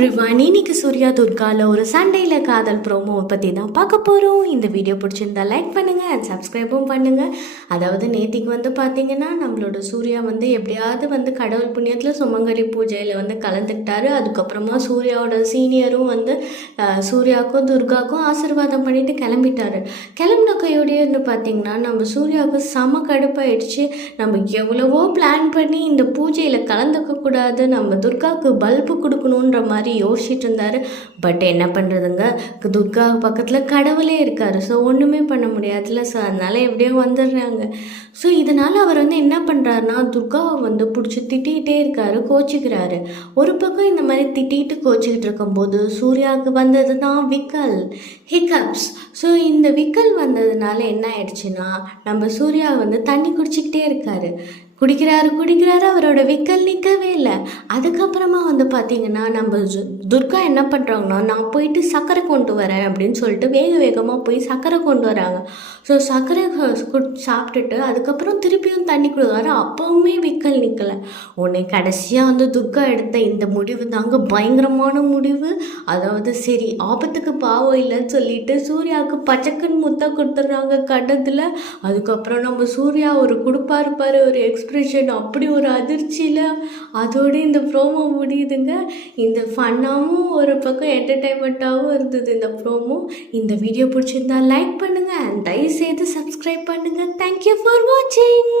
Everyone, இன்னைக்கு சூர்யா துர்காவில் ஒரு சண்டையில் காதல் ப்ரோமோவை பற்றி தான் பார்க்க போகிறோம். இந்த வீடியோ பிடிச்சிருந்தா லைக் பண்ணுங்கள் அண்ட் சப்ஸ்கிரைபும் பண்ணுங்கள். அதாவது நேத்திக்கு பார்த்தீங்கன்னா நம்மளோட சூர்யா எப்படியாவது கடவுள் புண்ணியத்தில் சுமங்கலி பூஜையில் கலந்துக்கிட்டாரு. அதுக்கப்புறமா சூர்யாவோட சீனியரும் சூர்யாவுக்கும் துர்காவுக்கும் ஆசீர்வாதம் பண்ணிட்டு கிளம்பிட்டாரு. கிளம்பின கையோடையே பார்த்தீங்கன்னா நம்ம சூர்யாவுக்கு செம கடுப்பாயிடுச்சு. நம்ம எவ்வளவோ பிளான் பண்ணி இந்த பூஜையில் கலந்துக்கக்கூடாது, நம்ம துர்காவுக்கு பல்பு கொடுக்கணுன்ற மாதிரி யோசிச்சுட்டு இருந்தார். பட் என்ன பண்ணுறதுங்க, துர்கா பக்கத்தில் கடவுளே இருக்கார். ஸோ ஒன்றுமே பண்ண முடியாதுல்ல. ஸோ அதனால் எப்படியோ வந்துடுறாங்க. ஸோ இதனால் அவர் என்ன பண்ணுறாருனா துர்காவை பிடிச்சி திட்டிகிட்டே இருக்காரு, கோச்சிக்கிறாரு. ஒரு பக்கம் இந்த மாதிரி திட்டிகிட்டு கோச்சிக்கிட்டு இருக்கும்போது சூர்யாவுக்கு வந்தது தான் விக்கல், ஹிக்கப்ஸ். ஸோ இந்த விக்கல் வந்ததுனால என்ன ஆயிடுச்சுன்னா நம்ம சூர்யா தண்ணி குடிச்சிக்கிட்டே இருக்காரு. குடிக்கிறாரு, அவரோட விக்கல் நிற்கவே இல்லை. அதுக்கப்புறமா பார்த்தீங்கன்னா நம்ம துர்கா என்ன பண்ணுறாங்கன்னா, நான் போயிட்டு சர்க்கரை கொண்டு வரேன் அப்படின்னு சொல்லிட்டு வேகமாக போய் சர்க்கரை கொண்டு வராங்க. ஸோ சர்க்கரை சாப்பிட்டுட்டு அதுக்கப்புறம் திருப்பியும் தண்ணி கொடுக்குறாரு. அப்போவுமே விக்கல் நிற்கலை. உடனே கடைசியாக துர்கா எடுத்த இந்த முடிவு தாங்க பயங்கரமான முடிவு. அதாவது சரி ஆபத்துக்கு பாவம் இல்லைன்னு சொல்லிட்டு சூர்யாவுக்கு பச்சைக்கன் முத்தம் கொடுத்துட்றாங்க கண்டத்தில். அதுக்கப்புறம் நம்ம சூர்யா ஒரு கொடுப்பாரு ஒரு எக்ஸ்பிரஷன், அப்படி ஒரு அதிர்ச்சியில். அதோடு இந்த ப்ரோமோ முடியுதுங்க. இந்த ஃபன்னாகவும் ஒரு பக்கம் என்டர்டைன்மெண்ட்டாகவும் இருந்தது இந்த ப்ரோமோ. இந்த வீடியோ பிடிச்சிருந்தா லைக் பண்ணுங்கள் அண்ட் தயவுசெய்து சப்ஸ்கிரைப் பண்ணுங்கள். தேங்க்யூ ஃபார் வாட்சிங்.